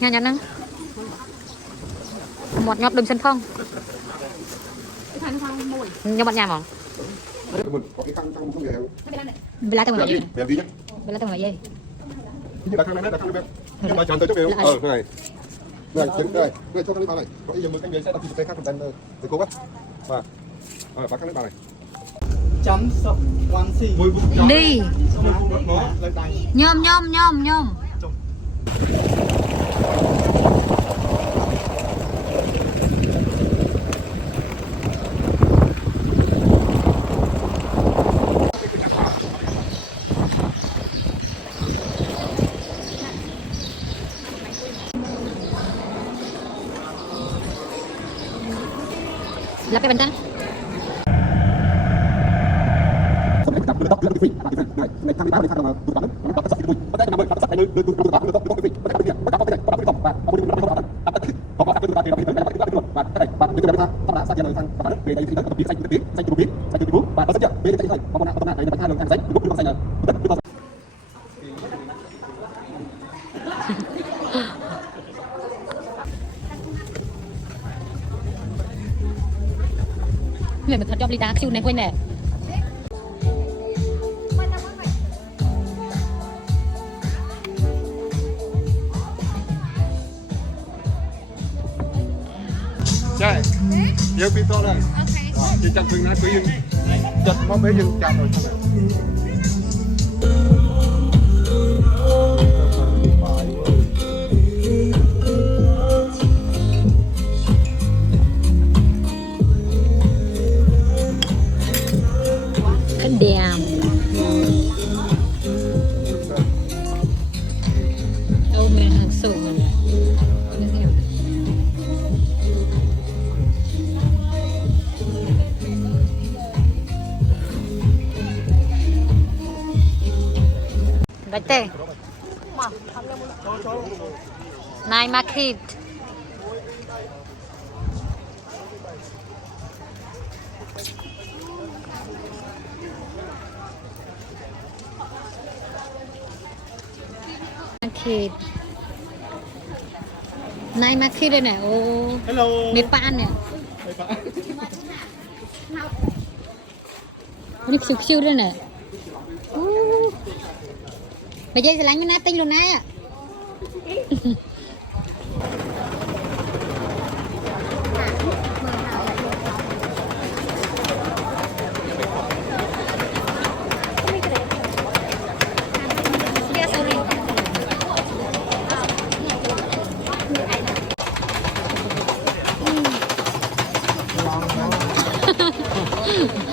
nhà nhà nâng một nhọt đừng sân phong nhưng bọn nhà mà bila tao mà gì bila tao mà gì cái đặt này đặt này nhưng mà chọn tới chỗ biểu này này chính đây đây cho cái này có ý giờ mình cái người sẽ đặt cái khác container để cố bắt và bắt cái này chấm sọc quang xì đi nhôm nhôm nhôm nhôm là cái bên chân người mình thật cho đi đá siêu này quên nè chạy nhiều pin to đây chỉ chặt từng nát quý chặt mắm bé dừng chặt rồi không này đẹp đâu mình hàng sổ Baik teh. Nai market. Market. Nai market đây nè. Ô. hello Mấy bạn nè. Nó siêu siêu đây nè. Bây giờ sẽ lánh nó tinh luôn nãy ạ.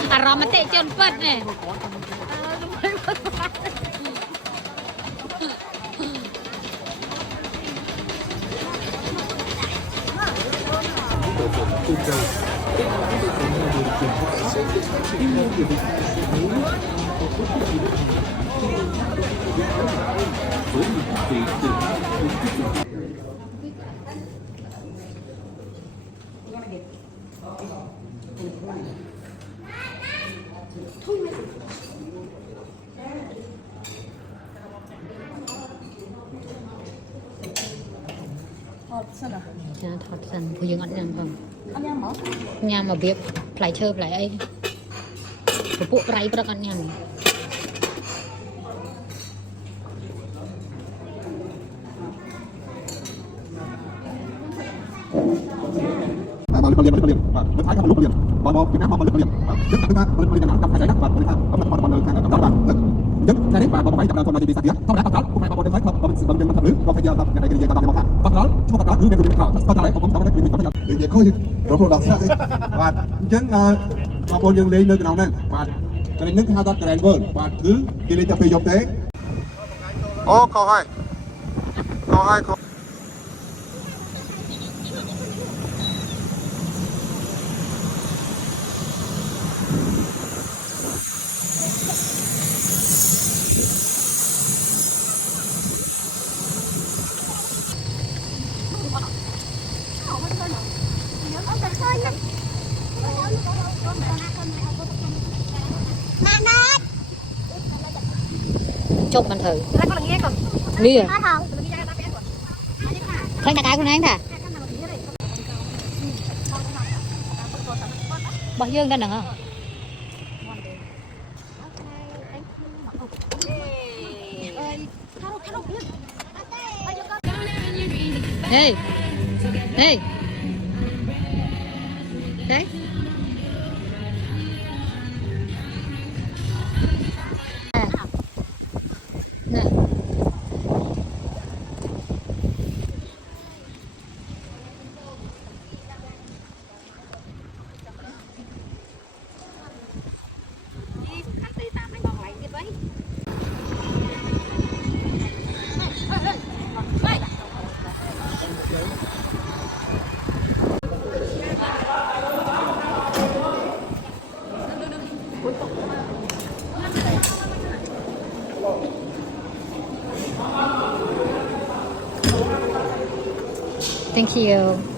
Aroma tệ chân phật này. Thọt dần thì dừng ăn nhầm không? Nhầm mà việc phải chơi lại ấy, bộ ray bắt ăn nhầm. mới thái không lúc liền bò Việt Nam bò liền nhất chúng ta bò liền làm phải giải đáp và bò liền làm các bạn nhất cái đấy và bò máy tập đoàn đi sạc tiếng sau đó tập cũng phải bò đến thái không bò mình tập nữ còn phải giờ tập cái này cái gì tập làm tập đó chúng ta cứ đến khảo sau đó cũng tập cái gì tập cái gì coi rồi rồi đọc và chứng bò liền lên nơi nào nè và cái nước hai ta cái vườn và cứ đi lên tập thể dục thế ô câu hai chốt bàn thử đi à Khơi nhà cái của anh thà bỏ dương ra nữa hả hey hey đấy nè thank you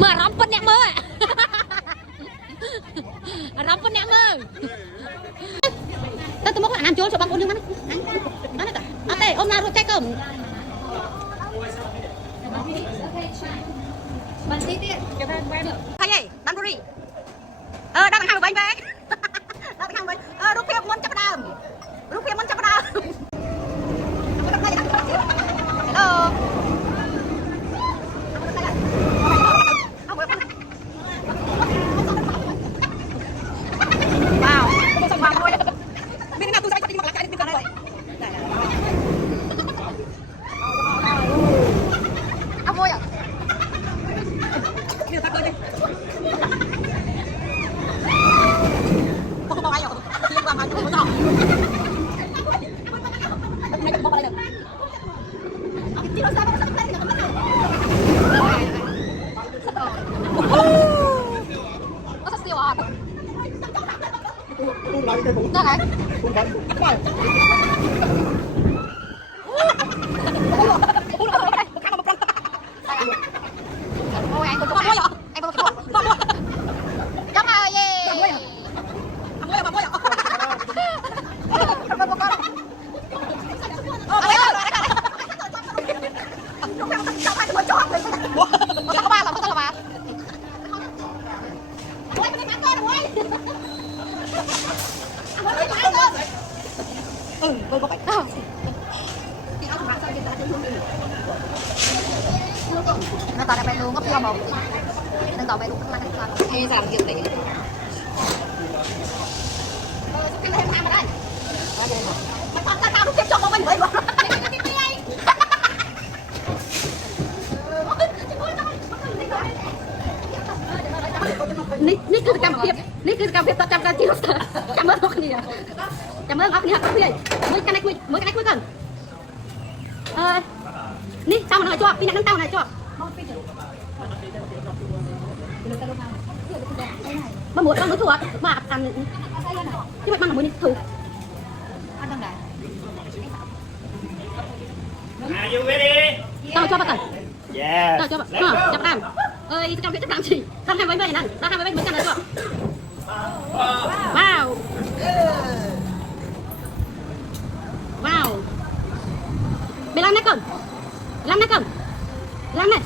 mà rắm phân nhạc mơ ạ rắm phân nhạc mơ tôi mốc ăn trốn cho băng ôn nhưng mà nó này cả anh đây ôm nào rồi check không bạn tí tiện thay gì đăng đi đang hàng của anh về đang hàng với lúc kia muốn chấp đàm lúc kia muốn chấp đàm hello wow bên nào tôi sẽ đi mặc lại bên này ông ơi à điều thật đi không bao ai rồi liên quan mà không có này không bao giờ chỉ nói sao không sao không có sao siêu à đó này ôi anh cũng không mua rồi anh cũng không mua cảm ơn gì anh mua mà mua rồi nó tao đã phải luôn có phiêu một nên tao phải luôn các bạn hay sao kiểu đấy cái này làm ở đây mày còn tao lúc tiếp cho mình vậy mà nít cứ cam tiếp tao chăm ra chiếu chăm ơn ốc gì chăm ơn ốc gì hả mới cái này cuối cần nít sao mà nó cho pin nặng tao này cho mà muốn ăn nước thua mà ăn chứ mày mang muốn đi thử ăn đang này tao cho bạn tao cho bạn chặt đam ơi tao biết chặt đam gì tao hai mấy nè tao hai mấy mới chặt được chưa wow wow mày làm nè con làm này ôi mày làm này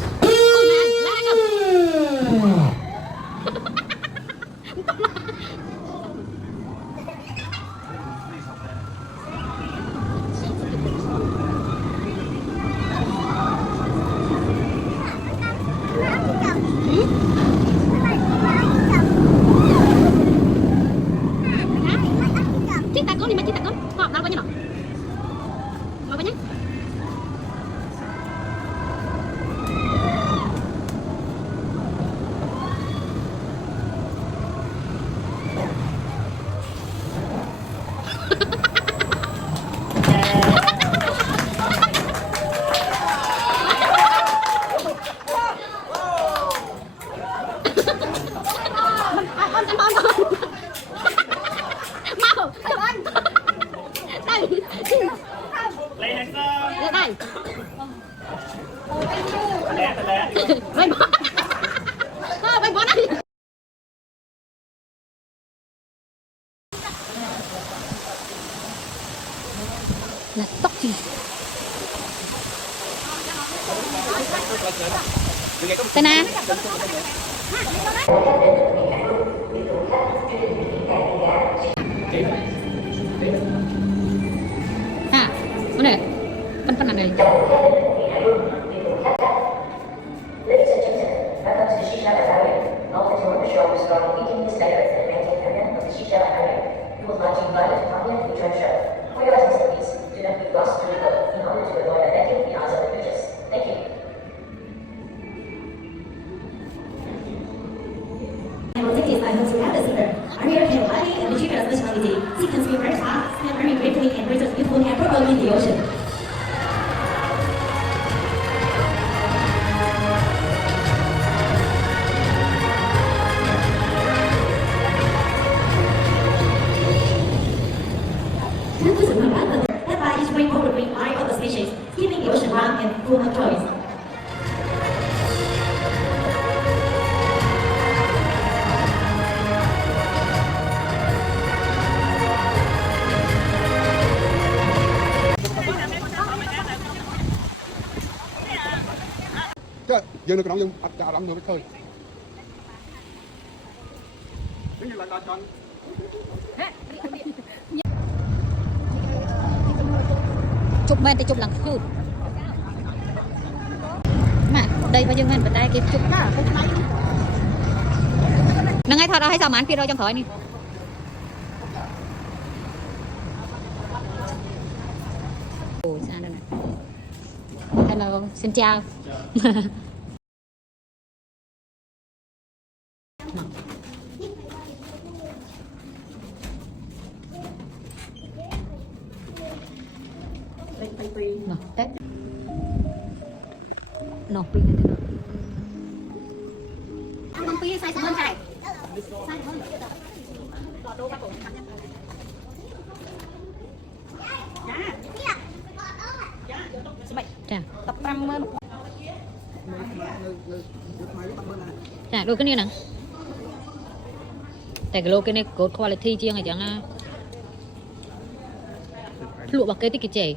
Chị ta con đi mà chị ta con họ nào bao nhiêu nào họ bao nhiêu đây bên bó bên bó đây là tóc gì tên à à cái này phân này Ladies and gentlemen, welcome to the Shisha Aquarium. Now that you're on the show, starring 18 years later and maintain member of the Shisha Aquarium, we would like to invite you to come here and enjoy the show. For your attention, please do not be lost to the boat in order to avoid affecting the eyes of the creatures. Thank you. Executives by Host Rad the singer are here to highly and achieve their specialty. She can swim very fast, stand very quickly, and raises beautiful hair properly in the ocean. Led by each wing over the wing eye of the species, keeping the ocean warm and full of joys. Giờ được cái nóng ăn chả lắm nữa mới thôi. Cái gì là chọn chụp men thì chụp lần chụp mà đây bao nhiêu men bên đây kịp chụp đó là ngay thôi đó hay sao mà anh kia đâu trong khỏi đi ủa sao đây này hello xin chào no, Tết no, pin này nữa ăn con pin sai hơn chạy sai hơn lọ đô ba cổ tập 50 dạ đôi cái này nè tại cái lô cái này code quality chiêng này chẳng lụa bạc cây tích cái chè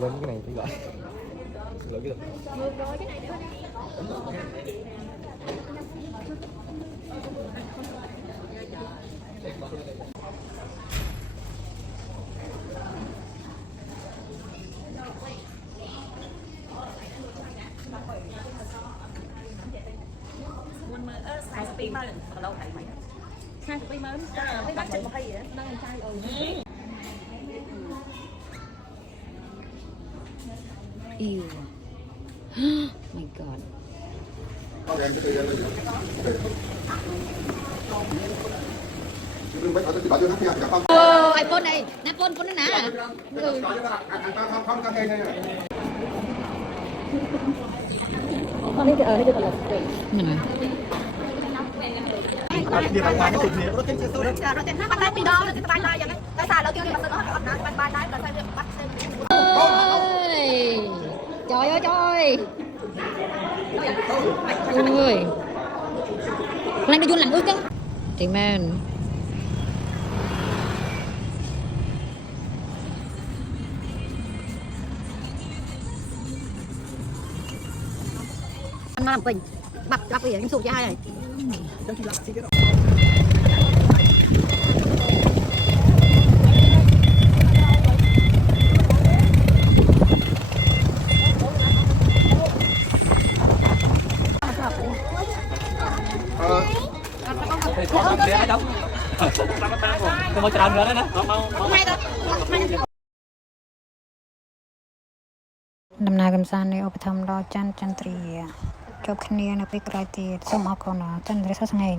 Quên cái này phải gọi. Lỗi cái sai speed mà lâu thấy mày sai speed mà cái bác chừng một hay gì đó đang sai Ew. My God. iPhone này, iPhone phone nó nè. Con đi ở đây cho tao mình. gì bạn bán cái gì rồi trên nó bắt tay đi đó, cái tay vậy. Tại sao lâu chưa đi bắt nó bắt bàn tay là sai bắt trời ơi trời ơi hôm nay nó vô làm ước á thì man anh làm quỳnh bập bập cái sụt ra này Tôi mới chào nữa đó nè. Đầm na cầm san này, ốp thầm đó chân chân tri, chụp khné nó bị cái gì, xong ở con nó chân rất sáng ngày.